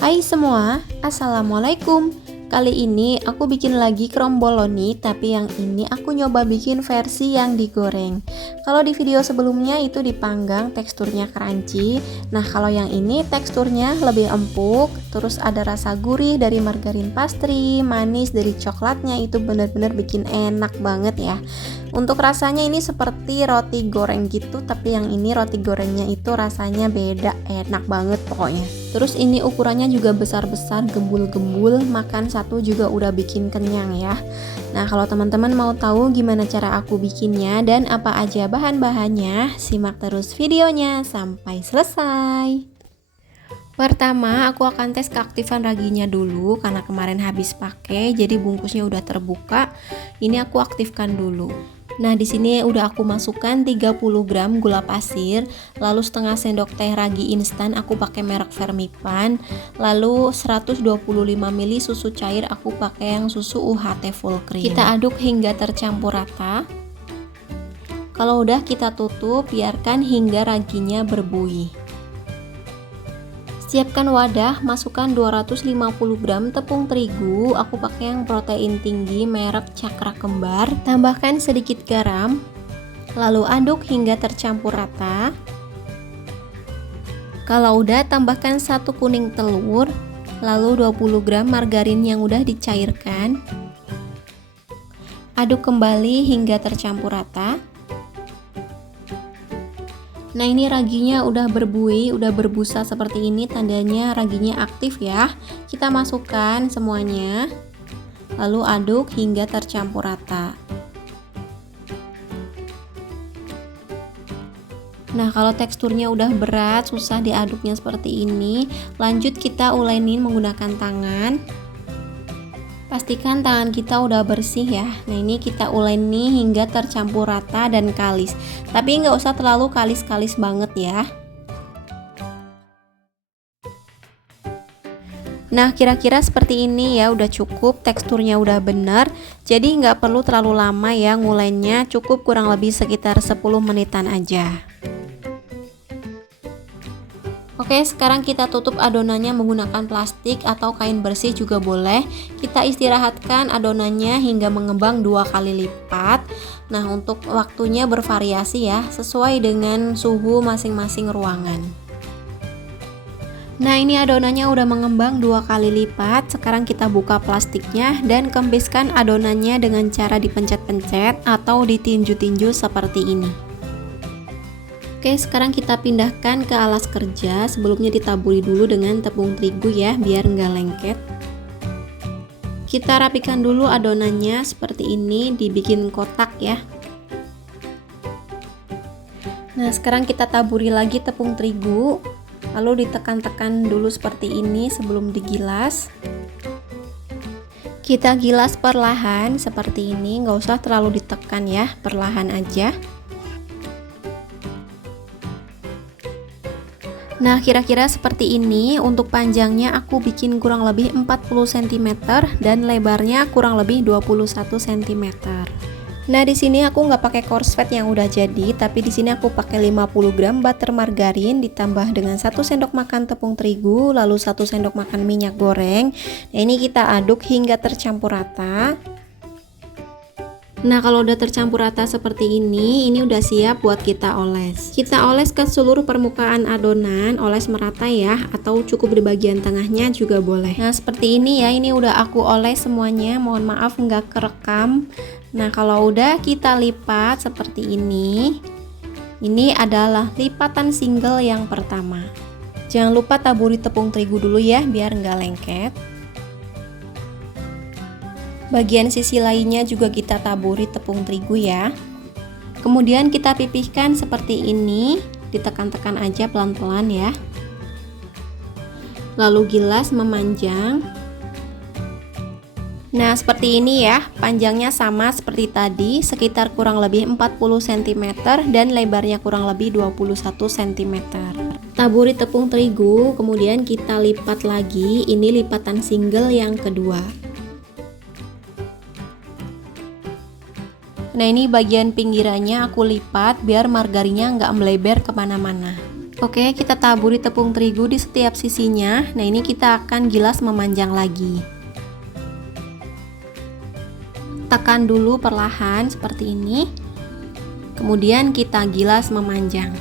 Hai semua, Assalamualaikum. Kali ini aku bikin lagi kromboloni, tapi yang ini aku nyoba bikin versi yang digoreng. Kalau di video sebelumnya itu dipanggang, teksturnya crunchy. Nah, kalau yang ini teksturnya lebih empuk, terus ada rasa gurih dari margarin pastry, manis dari coklatnya, itu benar-benar bikin enak banget ya. Untuk rasanya ini seperti roti goreng gitu, tapi yang ini roti gorengnya itu rasanya beda, enak banget pokoknya. Terus ini ukurannya juga besar-besar, gembul-gembul, makan satu juga udah bikin kenyang ya. Nah, kalau teman-teman mau tahu gimana cara aku bikinnya dan apa aja bahan-bahannya, simak terus videonya sampai selesai. Pertama, aku akan tes keaktifan raginya dulu karena kemarin habis pakai, jadi bungkusnya udah terbuka. Ini aku aktifkan dulu. Nah, di sini udah aku masukkan 30 gram gula pasir, lalu setengah sendok teh ragi instan aku pakai merek Fermipan, lalu 125 ml susu cair aku pakai yang susu UHT full cream. Kita aduk hingga tercampur rata. Kalau udah kita tutup, biarkan hingga raginya berbuih. Siapkan wadah, masukkan 250 gram tepung terigu, aku pakai yang protein tinggi merek Cakra Kembar, tambahkan sedikit garam, lalu aduk hingga tercampur rata. Kalau udah, tambahkan 1 kuning telur, lalu 20 gram margarin yang udah dicairkan. Aduk kembali hingga tercampur rata. Nah, ini raginya udah berbuih, udah berbusa seperti ini, tandanya raginya aktif ya. Kita masukkan semuanya, lalu aduk hingga tercampur rata. Nah, kalau teksturnya udah berat, susah diaduknya seperti ini, lanjut kita ulenin menggunakan tangan. Pastikan tangan kita udah bersih ya. Nah, ini kita uleni hingga tercampur rata dan kalis. Tapi nggak usah terlalu kalis-kalis banget ya. Nah, kira-kira seperti ini ya, udah cukup, teksturnya udah bener. Jadi nggak perlu terlalu lama ya ngulennya, cukup kurang lebih sekitar 10 menitan aja. Oke, sekarang kita tutup adonannya menggunakan plastik atau kain bersih juga boleh. Kita istirahatkan adonannya hingga mengembang 2 kali lipat. Nah, untuk waktunya bervariasi ya, sesuai dengan suhu masing-masing ruangan. Nah, ini adonannya udah mengembang 2 kali lipat. Sekarang kita buka plastiknya dan kembiskan adonannya dengan cara dipencet-pencet atau ditinju-tinju seperti ini. Oke, sekarang kita pindahkan ke alas kerja. Sebelumnya ditaburi dulu dengan tepung terigu ya, biar nggak lengket. Kita rapikan dulu adonannya seperti ini, dibikin kotak ya. Nah, sekarang kita taburi lagi tepung terigu, lalu ditekan-tekan dulu seperti ini sebelum digilas. Kita gilas perlahan seperti ini, nggak usah terlalu ditekan ya, perlahan aja. Nah, kira-kira seperti ini. Untuk panjangnya aku bikin kurang lebih 40 cm dan lebarnya kurang lebih 21 cm. Nah, di sini aku nggak pakai korslet yang udah jadi, tapi di sini aku pakai 50 gram butter margarin ditambah dengan 1 sendok makan tepung terigu, lalu 1 sendok makan minyak goreng. Nah, ini kita aduk hingga tercampur rata. Nah, kalau udah tercampur rata seperti ini udah siap buat kita oles. Kita oles ke seluruh permukaan adonan, oles merata ya, atau cukup di bagian tengahnya juga boleh. Nah, seperti ini ya, ini udah aku oles semuanya, mohon maaf nggak kerekam. Nah, kalau udah kita lipat seperti ini. Ini adalah lipatan single yang pertama. Jangan lupa taburi tepung terigu dulu ya, biar nggak lengket. Bagian sisi lainnya juga kita taburi tepung terigu ya. Kemudian kita pipihkan seperti ini, ditekan-tekan aja pelan-pelan ya. Lalu gilas memanjang. Nah, seperti ini ya, panjangnya sama seperti tadi, sekitar kurang lebih 40 cm dan lebarnya kurang lebih 21 cm. Taburi tepung terigu, kemudian kita lipat lagi, ini lipatan single yang kedua. Nah, ini bagian pinggirannya aku lipat biar margarinnya nggak melebar kemana-mana. Oke, kita taburi tepung terigu di setiap sisinya. Nah, ini kita akan gilas memanjang lagi. Tekan dulu perlahan seperti ini. Kemudian kita gilas memanjang.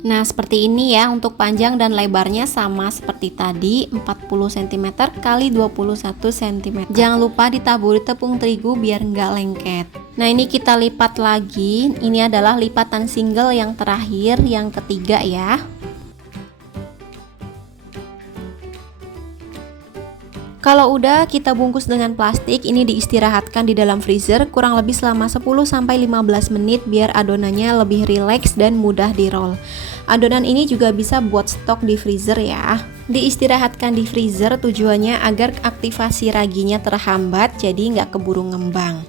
Nah, seperti ini ya, untuk panjang dan lebarnya sama seperti tadi, 40 cm kali 21 cm. Jangan lupa ditaburi tepung terigu biar nggak lengket. Nah, ini kita lipat lagi. Ini adalah lipatan single yang terakhir, yang ketiga ya. Kalau udah kita bungkus dengan plastik, ini diistirahatkan di dalam freezer kurang lebih selama 10-15 menit biar adonannya lebih rileks dan mudah di-roll. Adonan ini juga bisa buat stok di freezer ya. Diistirahatkan di freezer tujuannya agar aktivasi raginya terhambat, jadi nggak keburu ngembang.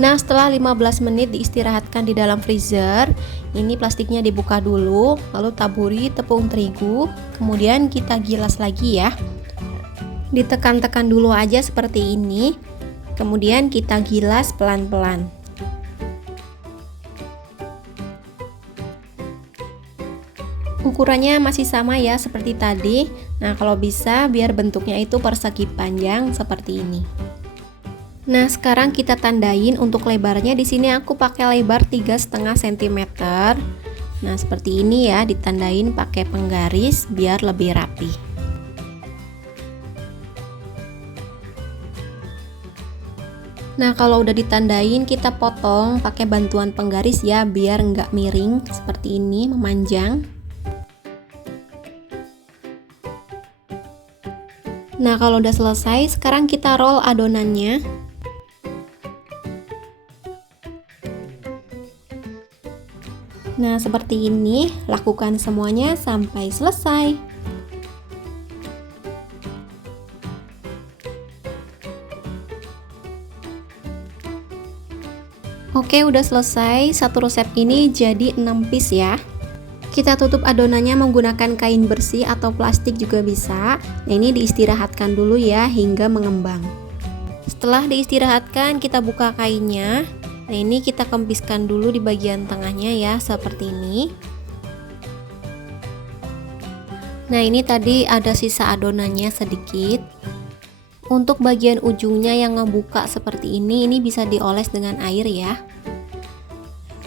Nah, setelah 15 menit diistirahatkan di dalam freezer, ini plastiknya dibuka dulu, lalu taburi tepung terigu, kemudian kita gilas lagi ya. Ditekan-tekan dulu aja seperti ini, kemudian kita gilas pelan-pelan. Ukurannya masih sama ya seperti tadi. Nah, kalau bisa biar bentuknya itu persegi panjang seperti ini. Nah, sekarang kita tandain untuk lebarnya. Di sini aku pakai lebar 3,5 cm. Nah, seperti ini ya, ditandain pakai penggaris biar lebih rapi. Nah, kalau udah ditandain kita potong pakai bantuan penggaris ya, biar nggak miring seperti ini, memanjang. Nah, kalau udah selesai, sekarang kita roll adonannya. Nah, seperti ini, lakukan semuanya sampai selesai. Oke, udah selesai. Satu resep ini jadi 6 piece ya. Kita tutup adonannya menggunakan kain bersih atau plastik juga bisa. Nah, ini diistirahatkan dulu ya hingga mengembang. Setelah diistirahatkan, kita buka kainnya. Nah, ini kita kempiskan dulu di bagian tengahnya ya, seperti ini. Nah, ini tadi ada sisa adonannya sedikit. Untuk bagian ujungnya yang ngebuka seperti ini bisa dioles dengan air ya.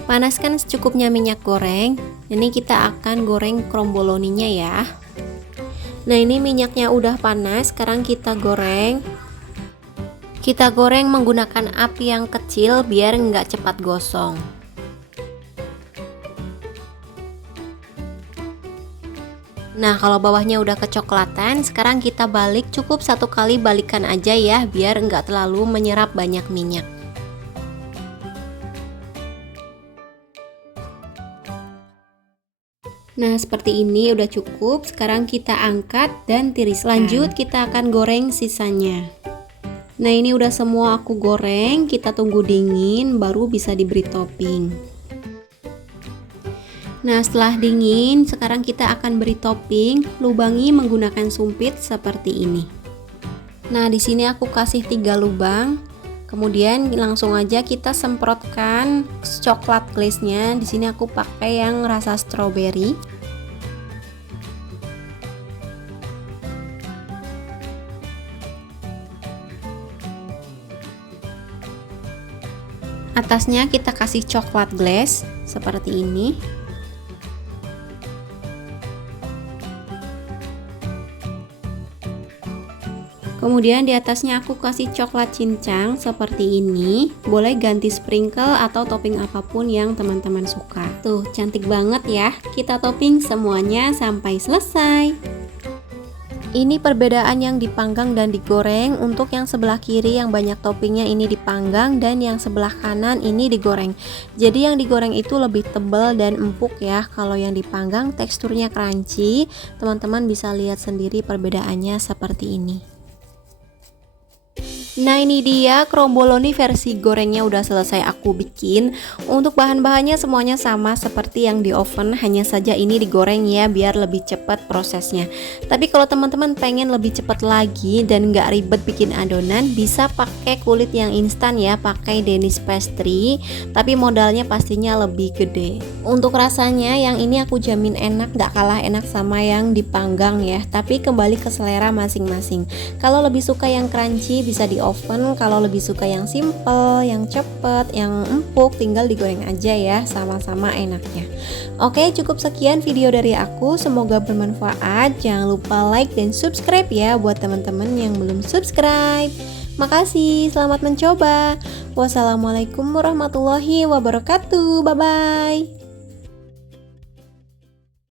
Panaskan secukupnya minyak goreng. Ini kita akan goreng kromboloninya ya. Nah, ini minyaknya udah panas, sekarang kita goreng. Kita goreng menggunakan api yang kecil biar nggak cepat gosong. Nah, kalau bawahnya udah kecoklatan, sekarang kita balik, cukup satu kali balikan aja ya, biar nggak terlalu menyerap banyak minyak. Nah, seperti ini udah cukup. Sekarang kita angkat dan tiriskan. Lanjut, kita akan goreng sisanya. Nah, ini udah semua aku goreng, kita tunggu dingin, baru bisa diberi topping. Nah, setelah dingin, sekarang kita akan beri topping, lubangi menggunakan sumpit seperti ini. Nah, di sini aku kasih 3 lubang. Kemudian langsung aja kita semprotkan coklat glaze-nya. Di sini aku pakai yang rasa strawberry. Atasnya kita kasih coklat glaze seperti ini. Kemudian di atasnya aku kasih coklat cincang seperti ini. Boleh ganti sprinkle atau topping apapun yang teman-teman suka. Tuh, cantik banget ya. Kita topping semuanya sampai selesai. Ini perbedaan yang dipanggang dan digoreng. Untuk yang sebelah kiri yang banyak toppingnya ini dipanggang, dan yang sebelah kanan ini digoreng. Jadi yang digoreng itu lebih tebal dan empuk ya. Kalau yang dipanggang teksturnya crunchy. Teman-teman bisa lihat sendiri perbedaannya seperti ini. Nah ini dia kromboloni versi gorengnya udah selesai aku bikin. Untuk bahan-bahannya semuanya sama seperti yang di oven, hanya saja ini digoreng ya biar lebih cepat prosesnya. Tapi kalau teman-teman pengen lebih cepat lagi dan nggak ribet bikin adonan, bisa pakai kulit yang instan ya, pakai Danish pastry, tapi modalnya pastinya lebih gede. Untuk rasanya yang ini aku jamin enak, nggak kalah enak sama yang dipanggang ya, tapi kembali ke selera masing-masing. Kalau lebih suka yang crunchy bisa di oven, kalau lebih suka yang simple, yang cepet, yang empuk tinggal digoreng aja ya, sama-sama enaknya. Oke, cukup sekian video dari aku, semoga bermanfaat. Jangan lupa like dan subscribe ya buat teman-teman yang belum subscribe. Makasih, selamat mencoba. Wassalamualaikum warahmatullahi wabarakatuh. Bye bye.